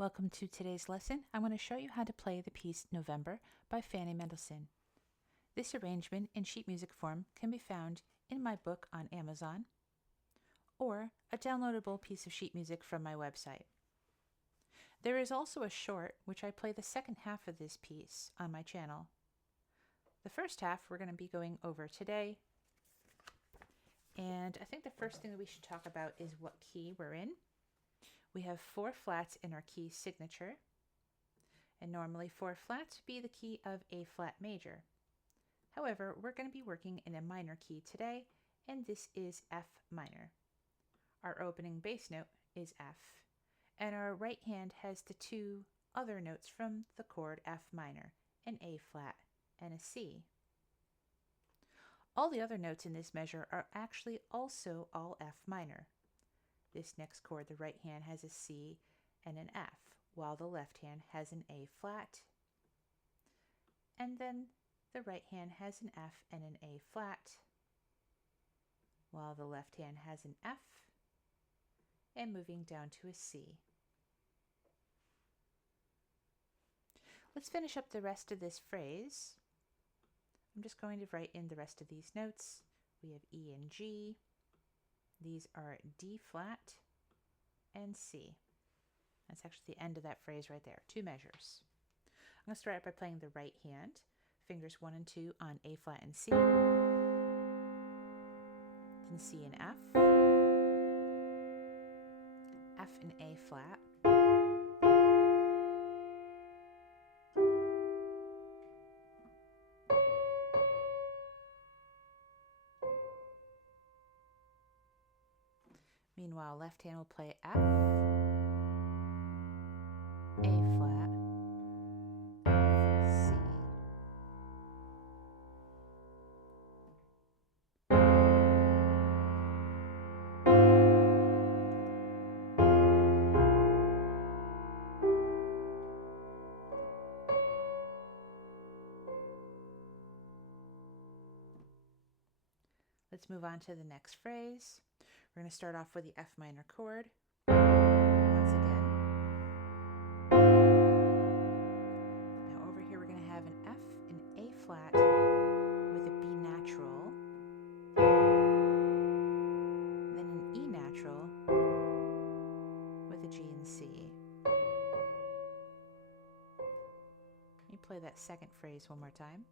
Welcome to today's lesson. I'm going to show you how to play the piece November by Fanny Mendelssohn. This arrangement in sheet music form can be found in my book on Amazon or a downloadable piece of sheet music from my website. There is also a short, which I play the second half of this piece on my channel. The first half we're going to be going over today, and I think the first thing that we should talk about is what key we're in. We have 4 flats in our key signature, and normally 4 flats would be the key of A flat major. However, we're going to be working in a minor key today, and this is F minor. Our opening bass note is F, and our right hand has the 2 other notes from the chord F minor, an A flat and a C. All the other notes in this measure are actually also all F minor. This next chord, the right hand has a C and an F, while the left hand has an A flat. And then the right hand has an F and an A flat, while the left hand has an F, and moving down to a C. Let's finish up the rest of this phrase. I'm just going to write in the rest of these notes. We have E and G. These are D flat and C. That's actually the end of that phrase right there, 2 measures. I'm going to start out by playing the right hand, fingers 1 and 2 on A flat and C, then C and F, F and A flat, meanwhile, left hand will play F, A flat, F, C. Let's move on to the next phrase. We're going to start off with the F minor chord. Once again. Now over here we're going to have an F, an A flat with a B natural, then an E natural with a G and C. Let me play that second phrase one more time.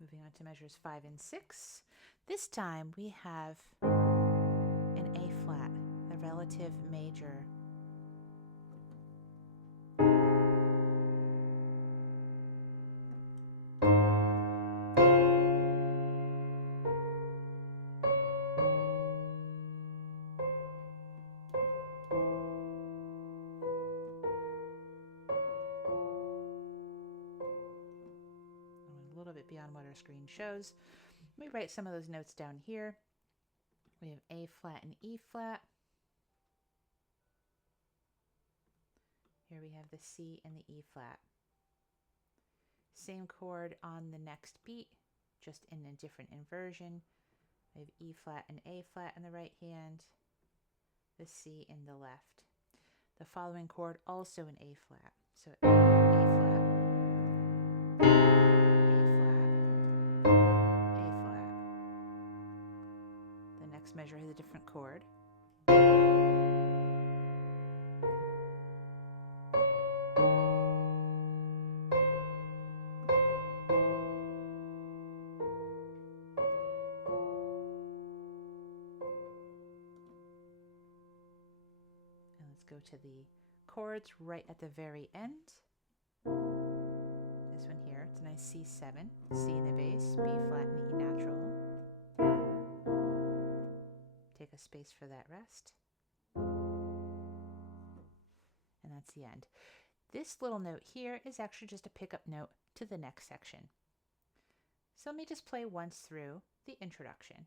Moving on to measures 5 and 6. This time we have an A flat, a relative major. Beyond what our screen shows. Let me write some of those notes down here. We have A flat and E flat. Here we have the C and the E flat. Same chord on the next beat, just in a different inversion. We have E flat and A flat in the right hand, the C in the left. The following chord also an A flat. So A flat, measure has a different chord. And let's go to the chords right at the very end. This one here, it's a nice C7, C in the bass, B flat and E natural. Take a space for that rest. And that's the end. This little note here is actually just a pickup note to the next section. So let me just play once through the introduction.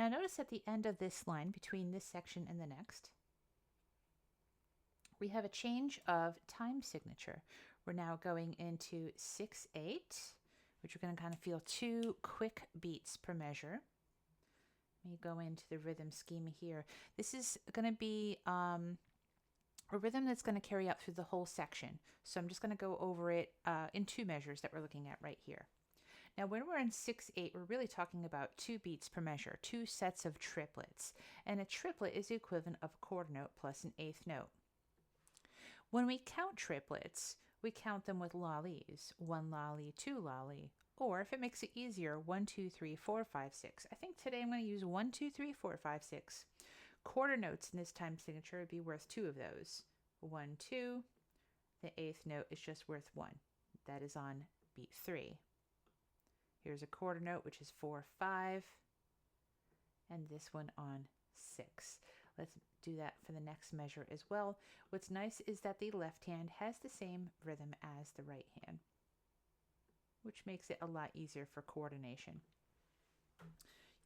Now notice at the end of this line, between this section and the next, we have a change of time signature. We're now going into 6/8, which we're going to kind of feel 2 quick beats per measure. Let me go into the rhythm schema here. This is going to be a rhythm that's going to carry out through the whole section. So I'm just going to go over it in 2 measures that we're looking at right here. Now, when we're in 6/8, we're really talking about 2 beats per measure, 2 sets of triplets. And a triplet is the equivalent of a quarter note plus an 8th note. When we count triplets, we count them with lollies, 1 lolly, 2 lolly, or if it makes it easier, 1, 2, 3, 4, 5, 6. I think today I'm going to use 1, 2, 3, 4, 5, 6. Quarter notes in this time signature would be worth 2 of those. 1, 2. The 8th note is just worth 1. That is on beat 3. Here's a quarter note, which is 4, 5. And this one on 6. Let's do that for the next measure as well. What's nice is that the left hand has the same rhythm as the right hand, which makes it a lot easier for coordination.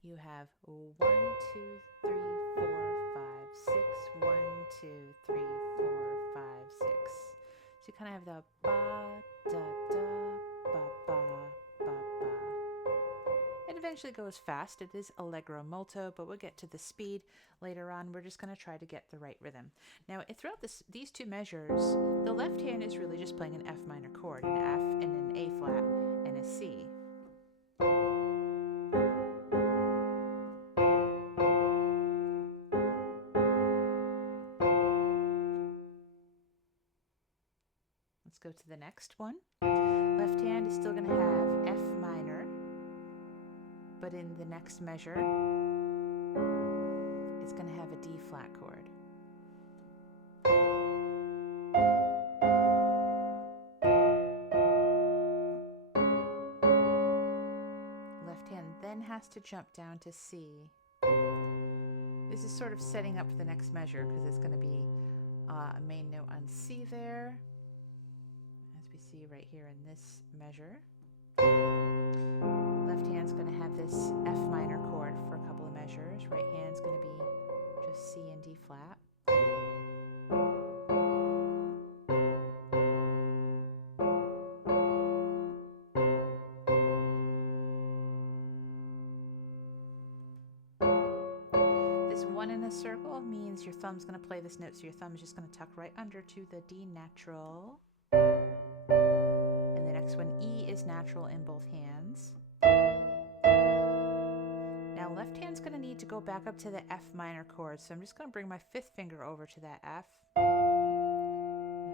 You have 1, 2, 3, 4, 5, 6. 1, 2, 3, 4, 5, 6. So you kind of have the ba, da, da, ba, ba, ba, ba. It eventually goes fast. It is allegro molto, but we'll get to the speed later on. We're just going to try to get the right rhythm. Now, throughout these 2 measures, the left hand is really just playing an F minor chord, an F and an A flat and a C. Let's go to the next one. Left hand is still going to have F minor, but in the next measure, it's going to have a D flat chord. Left hand then has to jump down to C. This is sort of setting up for the next measure because it's going to be a main note on C there, as we see right here in this measure. Left hand's going to have this F minor chord for a couple of measures. Right hand's going to be just C and D flat. This 1 in a circle means your thumb's going to play this note, so your thumb is just going to tuck right under to the D natural. And the next one, E, is natural in both hands. Now left hand's going to need to go back up to the F minor chord, so I'm just going to bring my 5th finger over to that F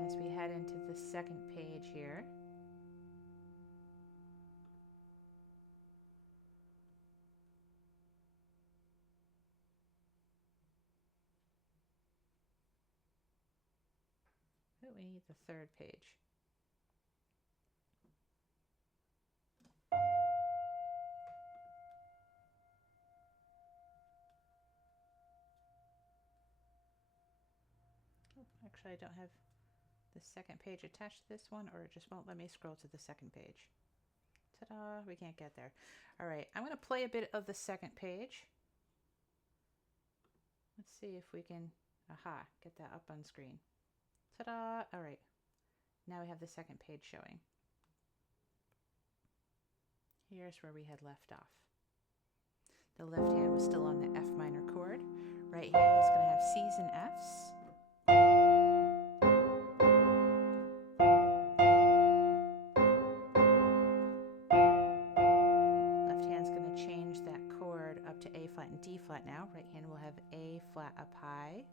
as we head into the 2nd page here. Oh, we need the 3rd page. Actually, I don't have the 2nd page attached to this one, or it just won't let me scroll to the 2nd page. Ta-da! We can't get there. All right, I'm going to play a bit of the 2nd page. Let's see if we can, get that up on screen. Ta-da! All right, now we have the 2nd page showing. Here's where we had left off. The left hand was still on the F minor chord. Right hand is going to have C's and F's. Left hand's going to change that chord up to A flat and D flat now. Right hand will have A flat up high.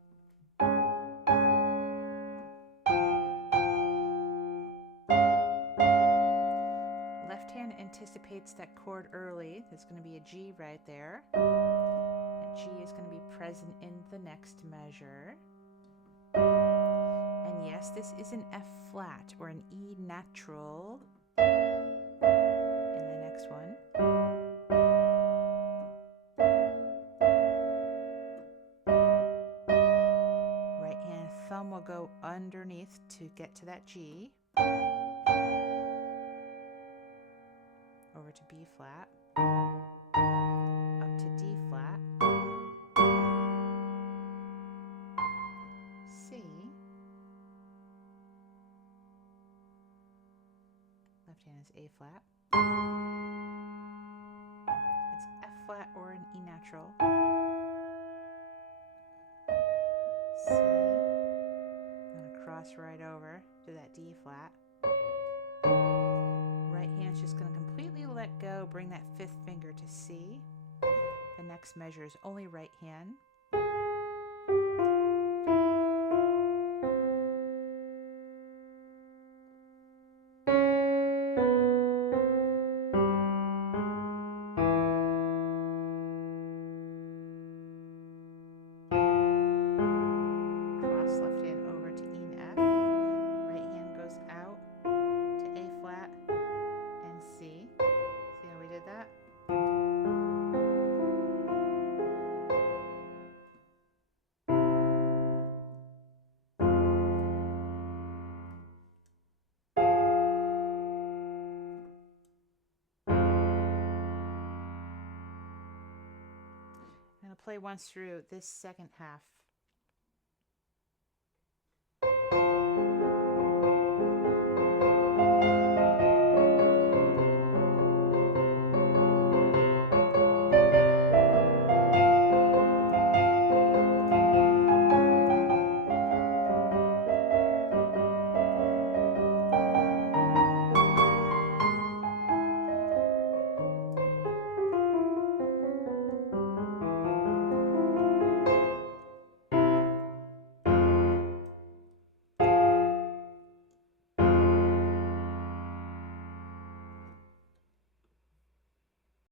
Left hand anticipates that chord early. There's going to be a G right there. That G is going to be present in the next measure. And yes, this is an F flat or an E natural in the next one. Right hand thumb will go underneath to get to that G. Over to B flat, up to D flat, left hand is A flat. It's F flat or an E natural. C. I'm going to cross right over to that D flat. Right hand's just going to completely let go, bring that fifth finger to C. The next measure is only right hand. Cross left hand over to E and F. Right hand goes out to A flat and C. See how we did that? I'm going to play once through this second half